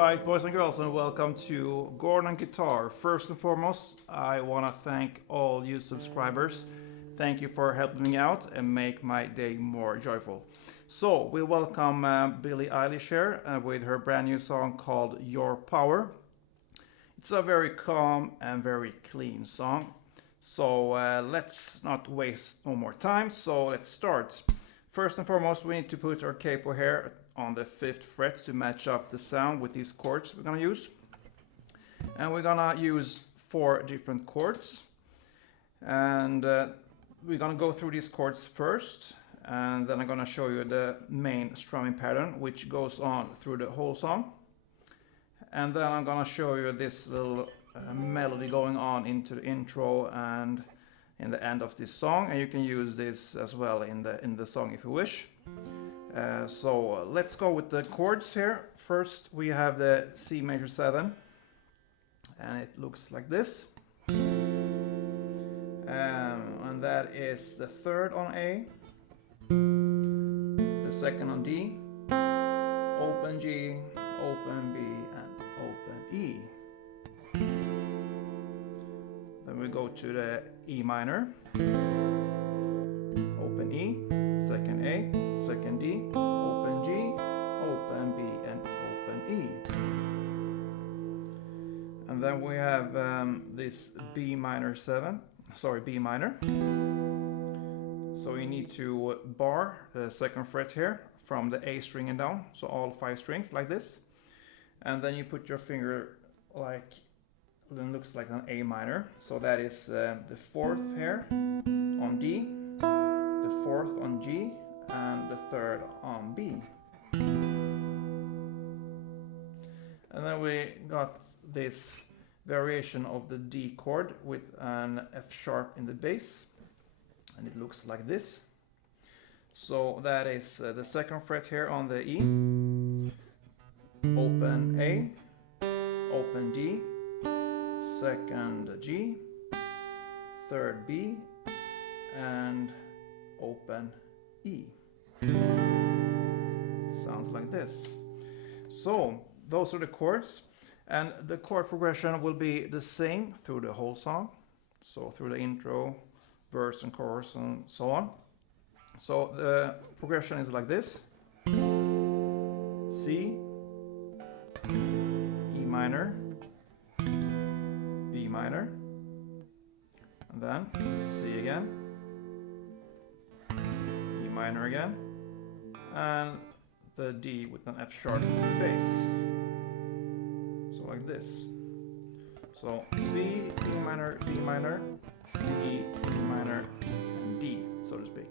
Alright, boys and girls, and welcome to Gordon Guitar. First and foremost, I want to thank all you subscribers. Thank you for helping me out and make my day more joyful. So, we welcome Billie Eilish here with her brand new song called Your Power. It's a very calm and very clean song. So, let's not waste no more time, so let's start. First and foremost, we need to put our capo here on the 5th fret to match up the sound with these chords we're gonna use. And we're gonna use 4 different chords. And we're gonna go through these chords first, and then I'm gonna show you the main strumming pattern, which goes on through the whole song. And then I'm gonna show you this little melody going on into the intro and in the end of this song, and you can use this as well in the song if you wish. So let's go with the chords here. First we have the C major 7, and it looks like this. And that is the 3rd on A, the 2nd on D, open G, open B, and open E. Then we go to the E minor, open E, 2nd A, 2nd D, open G, open B, and open E. And then we have this B minor 7, B minor. So you need to bar the 2nd fret here from the A string and down, so all 5 strings like this. And then you put your finger like, then looks like an A minor. So that is the 4th here on D, the 4th on G, and the 3rd on B. And then we got this variation of the D chord with an F sharp in the bass, and it looks like this. So that is the 2nd fret here on the E, open A, open D, 2nd G, 3rd B, and open E. Sounds like this. So those are the chords, and the chord progression will be the same through the whole song. So through the intro, verse and chorus and so on. So the progression is like this: C, E minor, B minor, and then C again, E minor again, and the D with an F sharp in the bass. So like this. So C, E minor, B minor, C, E minor, and D, so to speak.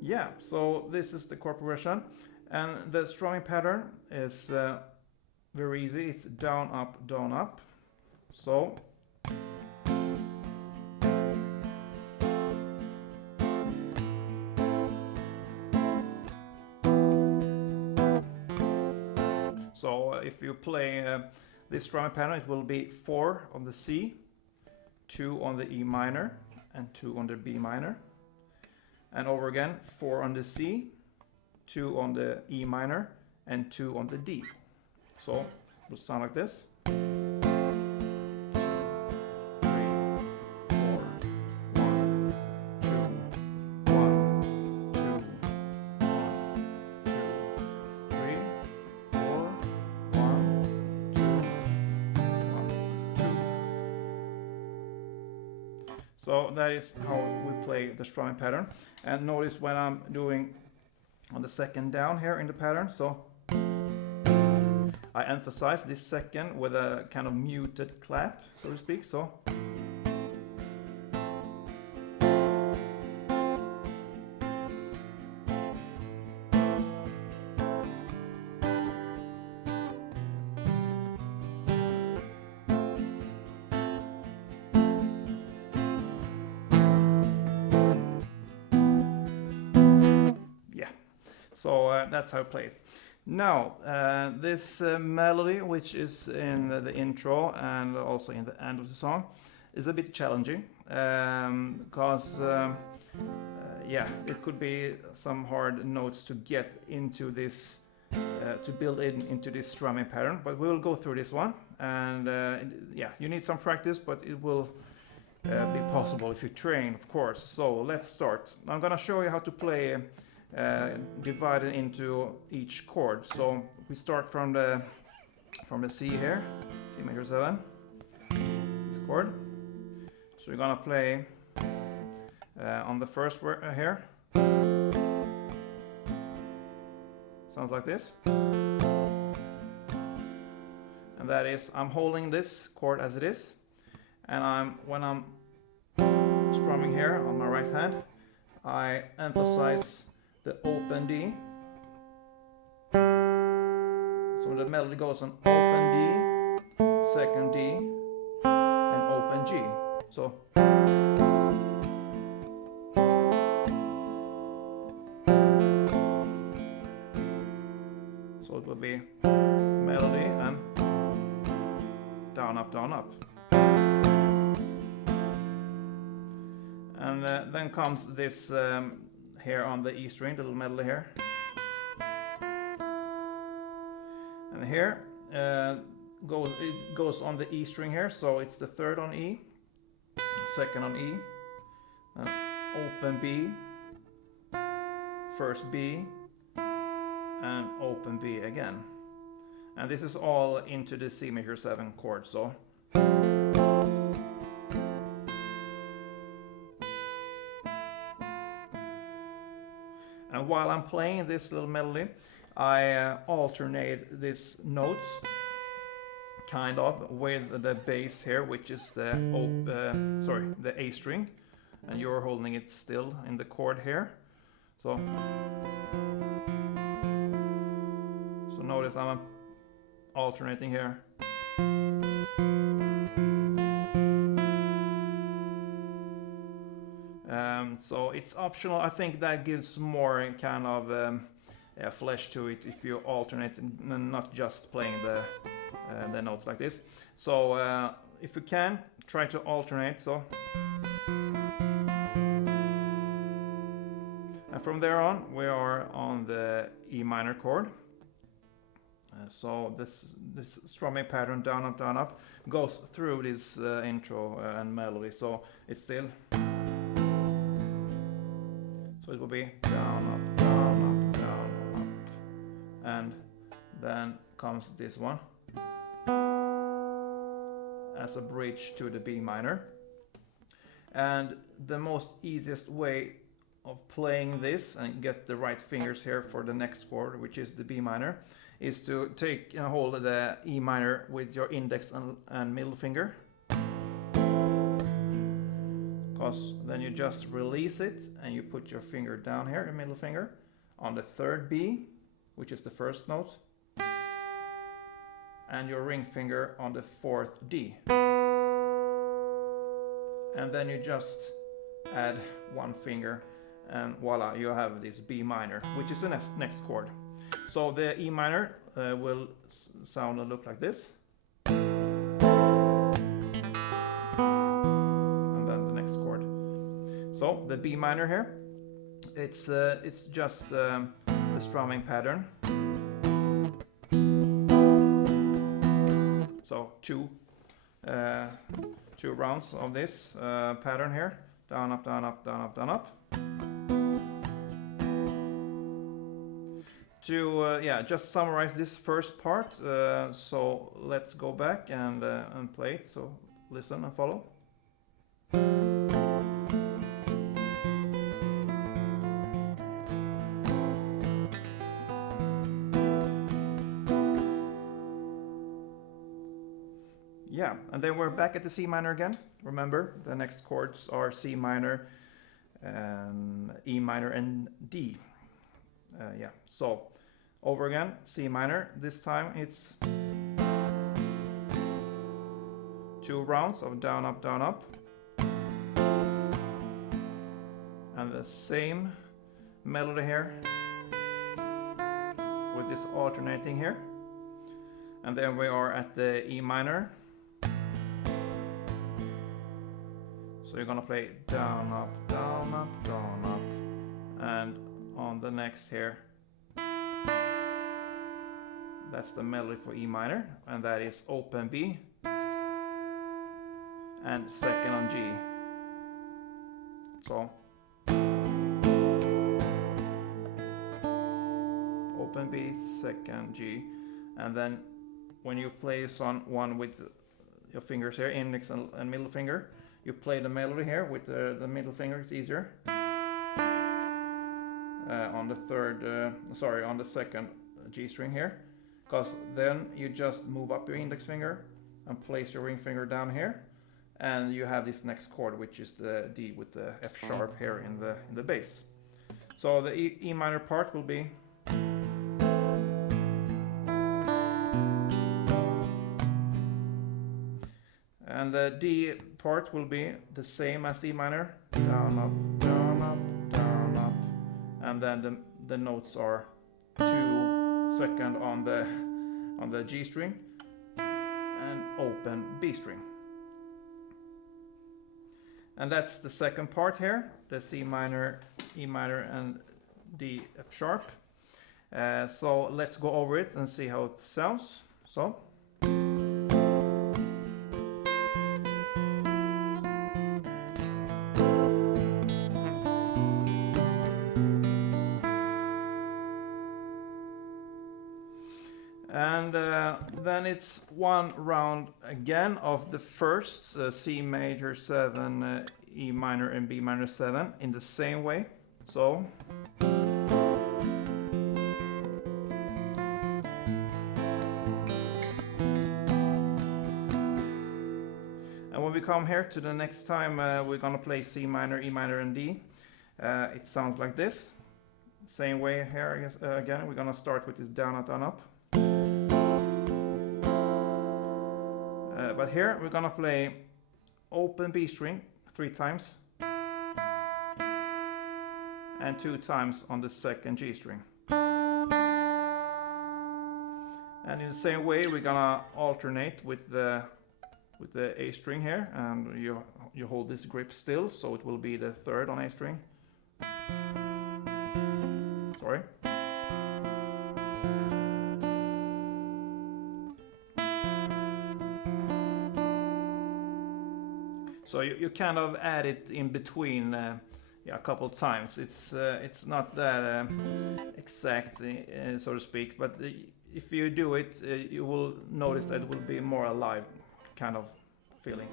Yeah, so this is the chord progression, and the strumming pattern is very easy. It's down, up, down, up. So if you play this strumming pattern, it will be 4 on the C, 2 on the E minor, and 2 on the B minor. And over again, 4 on the C, 2 on the E minor, and 2 on the D. So it will sound like this. 2, 3, 4, 1, 2, 1, 2, 1, 2, 3, 4, 1, 2, 1, 2. So that is how we play the strumming pattern. And notice when I'm doing on the 2nd down here in the pattern, so I emphasize this 2nd with a kind of muted clap, so to speak. So that's how I play it. Now, this melody, which is in the intro and also in the end of the song, is a bit challenging because yeah, it could be some hard notes to get into this to build into this strumming pattern, but we will go through this one, and yeah, you need some practice, but it will be possible if you train, of course. So let's start. I'm gonna show you how to play divided into each chord. So we start from the C here, C major 7, this chord. So you're gonna play on the first word here. Sounds like this. And that is, I'm holding this chord as it is, and when I'm strumming here on my right hand, I emphasize the open D. So the melody goes on open D, second D, and open G. So it will be melody and down, up, down, up. And then comes this here on the E string, the little melody here. And here it goes on the E string here, so it's the third on E, second on E, and open B, first B, and open B again. And this is all into the C major 7 chord. So and while I'm playing this little melody, I alternate these notes kind of with the bass here, which is the the A string, and you're holding it still in the chord here. So notice I'm alternating here. So it's optional. I think that gives more kind of flesh to it if you alternate and not just playing the notes like this. So if you can, try to alternate. So and from there on, we are on the E minor chord. So this strumming pattern down, up goes through this intro and melody. So it's still. So it will be down, up, down, up, down, up. And then comes this one as a bridge to the B minor. And the most easiest way of playing this and get the right fingers here for the next chord, which is the B minor, is to take and hold the E minor with your index and middle finger. Because then you just release it and you put your finger down here, your middle finger, on the third B, which is the first note, and your ring finger on the fourth D. And then you just add one finger, and voila, you have this B minor, which is the next chord. So the E minor will sound and look like this. So the B minor here, it's just the strumming pattern. So two rounds of this pattern here, down, up, down, up, down, up, down, up. To just summarize this first part. So let's go back and play it. So listen and follow. Yeah, and then we're back at the C minor again. Remember, the next chords are C minor, E minor, and D. So over again, C minor. This time it's 2 rounds of down, up, down, up. And the same melody here with this alternating here. And then we are at the E minor. So you're gonna play down, up, down, up, down, up. And on the next here, That's the melody for E minor, and that is open B and second on G. So open B, second G, and then when you play this on one with your fingers here, index and middle finger, you play the melody here with the middle finger. It's easier. On the on the second G string here, because then you just move up your index finger and place your ring finger down here, and you have this next chord, which is the D with the F sharp here in the bass. So the E minor part will be, and the D part will be the same as E minor, down up, down up, down up, and then the notes are 2/2 on the G string and open B string. And that's the second part here, the C minor, E minor, and D F sharp. So let's go over it and see how it sounds. So. And then it's one round again of the first C major 7, E minor and B minor 7 in the same way. So and when we come here to the next time we're gonna play C minor, E minor and D, it sounds like this. Same way here, I guess, again we're gonna start with this down up, down up. But here we're gonna play open B string 3 times and 2 times on the second G string. And in the same way we're gonna alternate with the A string here, and you hold this grip still, so it will be the 3rd on A string. Sorry. So you kind of add it in between a couple times. It's not that exact, so to speak, but if you do it, you will notice that it will be more alive kind of feeling.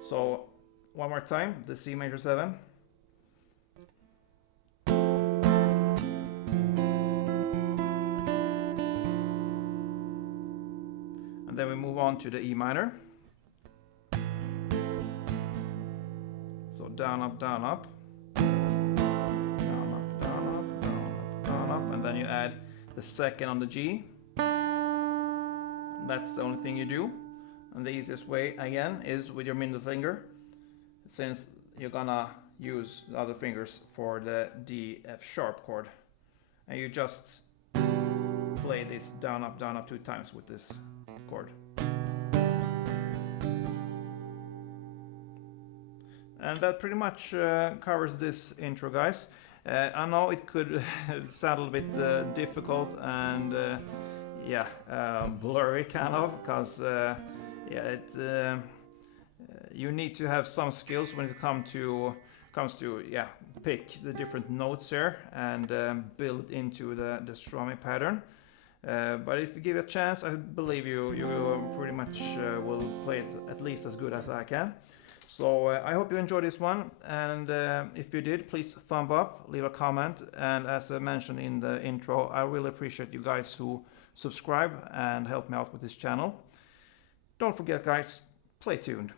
So one more time, the C major 7. And then we move on to the E minor. So down up, down up, down up, down up, down up, down up, and then you add the second on the G. That's the only thing you do. And the easiest way again is with your middle finger, since you're gonna use the other fingers for the D F sharp chord, and you just play this down up 2 times with this chord. And that pretty much covers this intro, guys. I know it could sound a little bit difficult and blurry kind of, because you need to have some skills when it comes to pick the different notes here and build into the strumming pattern. But if you give it a chance, I believe you pretty much will play it at least as good as I can. So I hope you enjoyed this one, and if you did, please thumb up, leave a comment, and as I mentioned in the intro, I really appreciate you guys who subscribe and help me out with this channel. Don't forget, guys, play tuned.